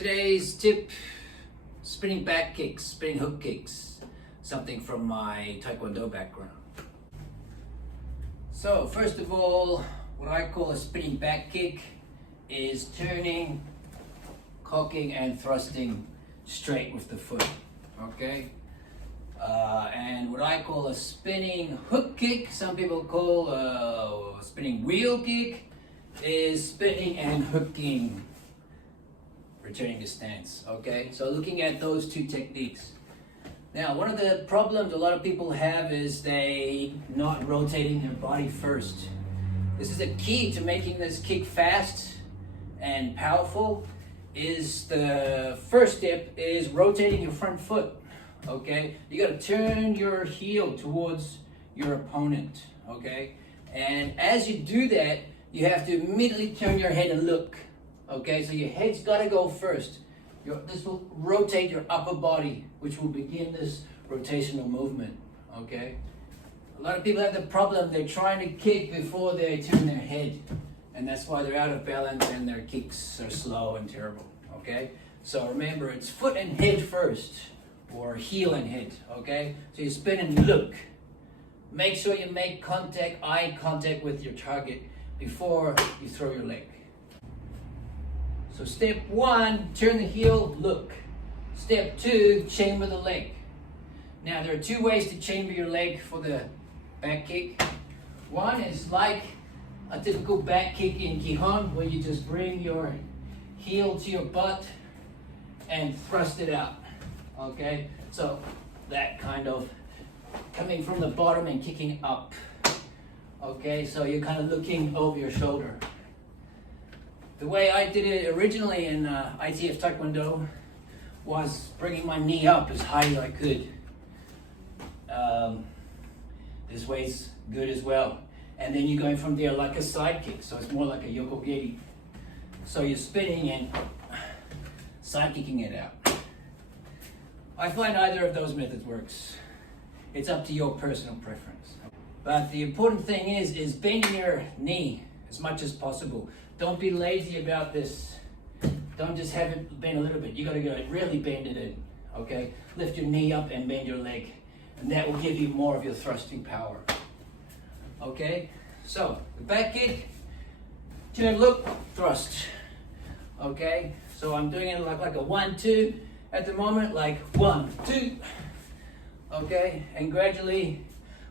Today's tip, spinning back kicks, spinning hook kicks, something from my Taekwondo background. So first of all, what I call a spinning back kick is turning, cocking and thrusting straight with the foot, okay? And what I call a spinning hook kick, some people call a spinning wheel kick, is spinning and hooking, returning to stance, okay? So looking at those two techniques. Now, one of the problems a lot of people have is they not rotating their body first. This is a key to making this kick fast and powerful. Is the first step is rotating your front foot, okay? You got to turn your heel towards your opponent, okay? And as you do that, you have to immediately turn your head and look, okay? So your head's got to go first. This will rotate your upper body, which will begin this rotational movement, okay? A lot of people have the problem, they're trying to kick before they turn their head, and that's why they're out of balance and their kicks are slow and terrible, okay? So remember, it's foot and head first, or heel and head, okay? So you spin and you look. Make sure you make contact, eye contact with your target before you throw your leg. So step one, turn the heel, look. Step two, chamber the leg. Now there are two ways to chamber your leg for the back kick. One is like a typical back kick in Kihon, where you just bring your heel to your butt and thrust it out, okay? So that kind of coming from the bottom and kicking up, okay? So you're kind of looking over your shoulder. The way I did it originally in ITF Taekwondo was bringing my knee up as high as I could. This way's good as well. And then you're going from there like a side kick, so it's more like a yokogeri. So you're spinning and side kicking it out. I find either of those methods works. It's up to your personal preference. But the important thing is bending your knee as much as possible. Don't be lazy about this. Don't just have it bend a little bit. You gotta go really bend it in, okay? Lift your knee up and bend your leg, and that will give you more of your thrusting power, okay? So, the back kick, turn, look, thrust, okay? So I'm doing it like a 1-2 at the moment, like 1, 2, okay? And gradually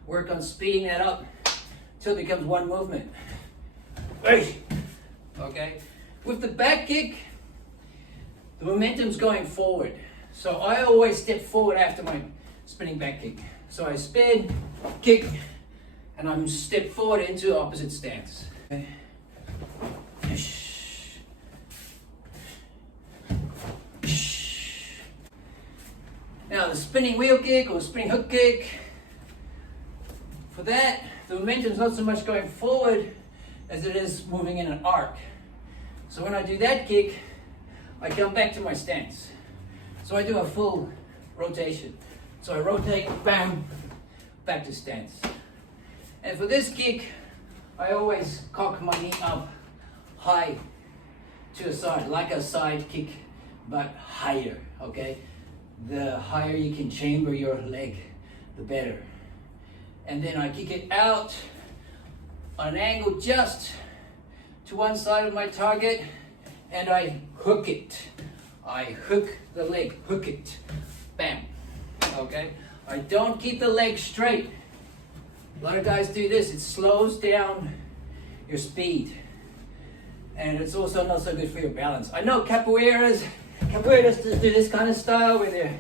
work on speeding that up till it becomes one movement. Okay, with the back kick, the momentum's going forward. So I always step forward after my spinning back kick. So I spin, kick, and I'm step forward into opposite stance. Okay. Now the spinning wheel kick or spinning hook kick, for that, the momentum's not so much going forward as it is moving in an arc. So when I do that kick, I come back to my stance. So I do a full rotation. So I rotate, bam, back to stance. And for this kick, I always cock my knee up high to the side, like a side kick, but higher, okay? The higher you can chamber your leg, the better. And then I kick it out on an angle just to one side of my target, and I hook it. I hook the leg, hook it, bam, okay? I don't keep the leg straight. A lot of guys do this, it slows down your speed, and it's also not so good for your balance. I know capoeiras do this kind of style where they're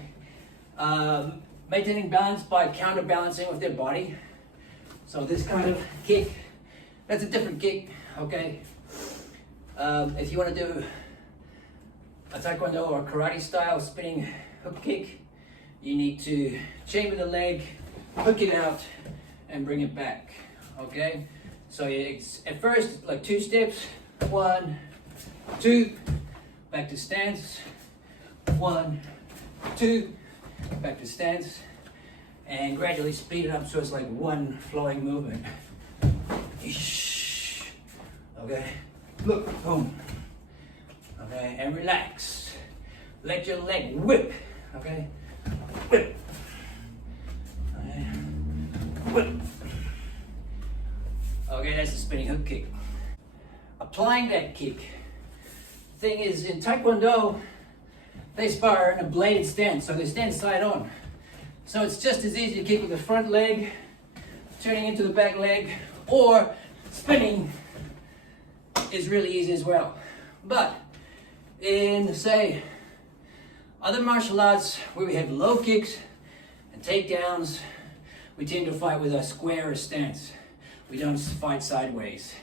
maintaining balance by counterbalancing with their body. So this kind of kick, that's a different kick, okay? If you want to do a Taekwondo or karate style spinning hook kick, you need to chamber the leg, hook it out, and bring it back, okay? So it's at first like 2 steps, 1, 2, back to stance, 1, 2, back to stance, and gradually speed it up so it's like one flowing movement. Okay, look, boom. Okay, and relax. let your leg whip, okay? Whip. Okay. Whip. Okay, that's the spinning hook kick. Applying that kick. Thing is, in Taekwondo, they spar in a bladed stance, so they stand side on. So it's just as easy to kick with the front leg, turning into the back leg, or spinning is really easy as well. But in, say, other martial arts where we have low kicks and takedowns, we tend to fight with a square stance. We don't fight sideways,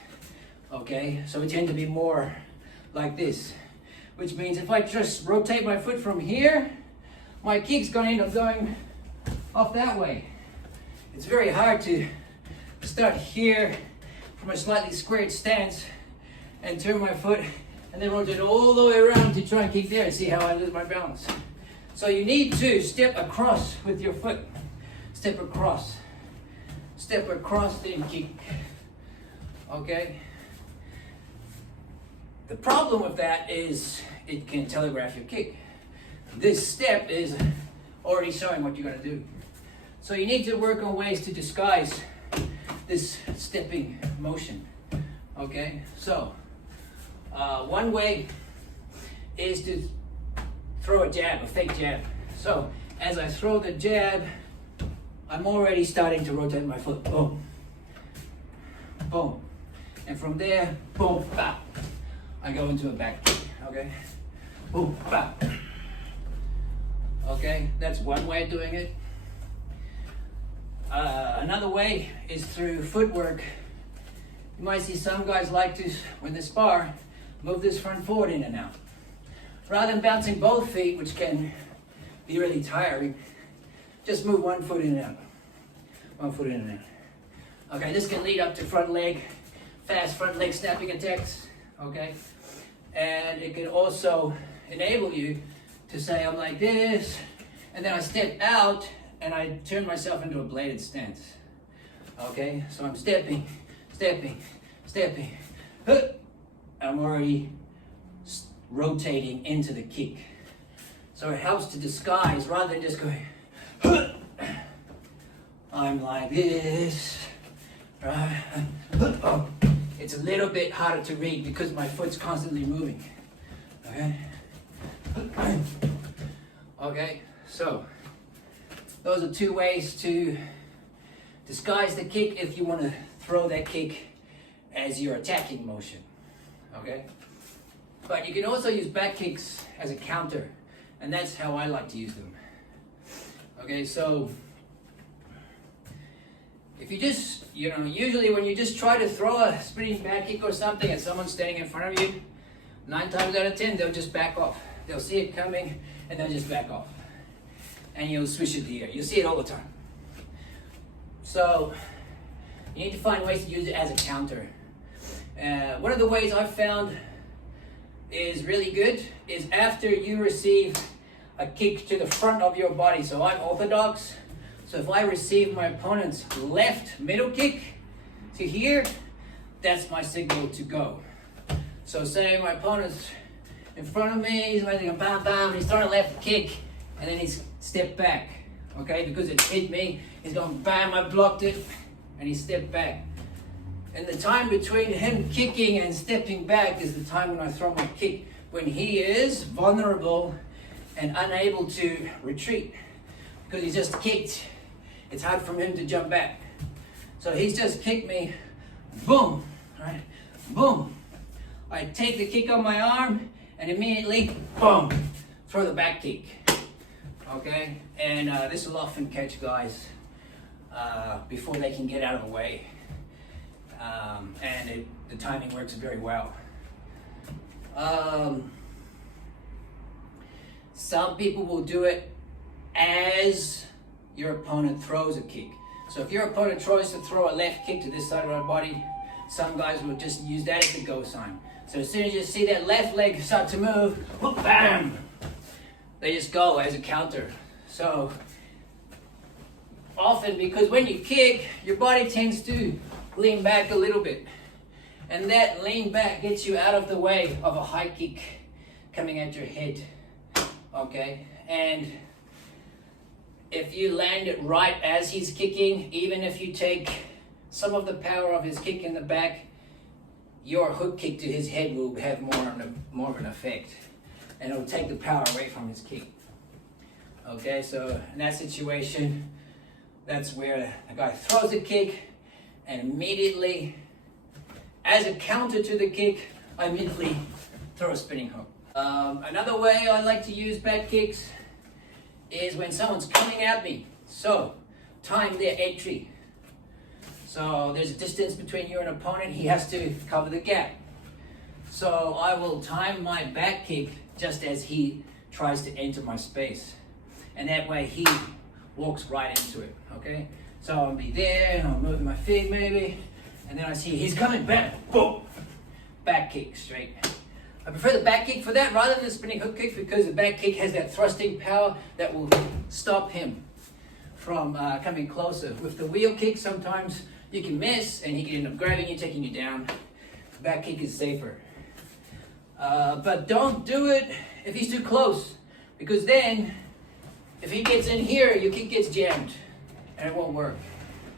okay? So we tend to be more like this, which means if I just rotate my foot from here, my kick's going to end up going off that way. It's very hard to start here from a slightly squared stance and turn my foot and then rotate all the way around to try and kick there and see how I lose my balance. So you need to step across with your foot. Step across, then kick, okay? The problem with that is it can telegraph your kick. This step is already showing what you're gonna do. So you need to work on ways to disguise this stepping motion, okay? So, one way is to throw a jab, a fake jab. So, as I throw the jab, I'm already starting to rotate my foot, boom, boom. And from there, boom, bap. I go into a back kick, okay? Boom, bap. Okay, that's one way of doing it. Another way is through footwork. You might see some guys like to, when they spar, move this front foot in and out. Rather than bouncing both feet, which can be really tiring, just move one foot in and out. One foot in and out. Okay, this can lead up to front leg, fast front leg snapping attacks, okay? And it can also enable you to say, I'm like this, and then I step out and I turn myself into a bladed stance. Okay, so I'm stepping, I'm already rotating into the kick. So it helps to disguise rather than just going, I'm like this. It's a little bit harder to read because my foot's constantly moving. Okay? Okay, so those are two ways to disguise the kick if you want to throw that kick as your attacking motion. Okay? But you can also use back kicks as a counter, and that's how I like to use them. Okay, so if you just, usually when you just try to throw a spinning back kick or something and someone's standing in front of you, 9 times out of 10, they'll just back off. They'll see it coming and they'll just back off. And you'll swish it to the air. You'll see it all the time. So you need to find ways to use it as a counter. One of the ways I've found is really good is after you receive a kick to the front of your body. So I'm orthodox. So if I receive my opponent's left middle kick to here, that's my signal to go. So say my opponent's in front of me, he's like bam bam, he's throwing a left kick, and then he's stepped back, okay? Because it hit me, he's going bam, I blocked it, and he stepped back. And the time between him kicking and stepping back is the time when I throw my kick, when he is vulnerable and unable to retreat. Because he just kicked, it's hard for him to jump back. So he's just kicked me, boom, right? Boom. I take the kick on my arm and immediately, boom, throw the back kick. Okay? And this will often catch guys before they can get out of the way. And the timing works very well. Some people will do it as your opponent throws a kick. So if your opponent tries to throw a left kick to this side of our body, some guys will just use that as a go sign. So as soon as you see that left leg start to move, whoop, bam, they just go as a counter. So often, because when you kick, your body tends to lean back a little bit. And that lean back gets you out of the way of a high kick coming at your head. Okay, and if you land it right as he's kicking, even if you take some of the power of his kick in the back, your hook kick to his head will have more of an effect, and it'll take the power away from his kick. Okay, so in that situation, that's where the guy throws a kick, and immediately, as a counter to the kick, I immediately throw a spinning hook. Another way I like to use back kicks is when someone's coming at me. So, time their entry. So there's a distance between you and opponent, he has to cover the gap. So I will time my back kick just as he tries to enter my space. And that way he walks right into it, okay? So I'll be there and I'll move my feet maybe, and then I see he's coming back, boom! Back kick straight. I prefer the back kick for that rather than the spinning hook kick, because the back kick has that thrusting power that will stop him from coming closer. With the wheel kick, sometimes you can miss and he can end up grabbing you, taking you down. The back kick is safer. But don't do it if he's too close, because then if he gets in here, your kick gets jammed and it won't work.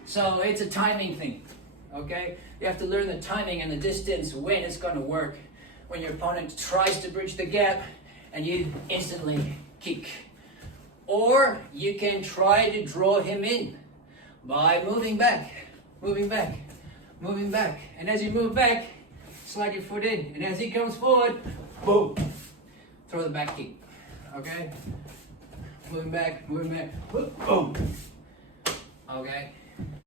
So it's a timing thing, okay? You have to learn the timing and the distance when it's going to work. When your opponent tries to bridge the gap and you instantly kick. Or you can try to draw him in by moving back, moving back, moving back. And as you move back, slide your foot in. And as he comes forward, boom, throw the back kick, okay? Moving back, boom, okay?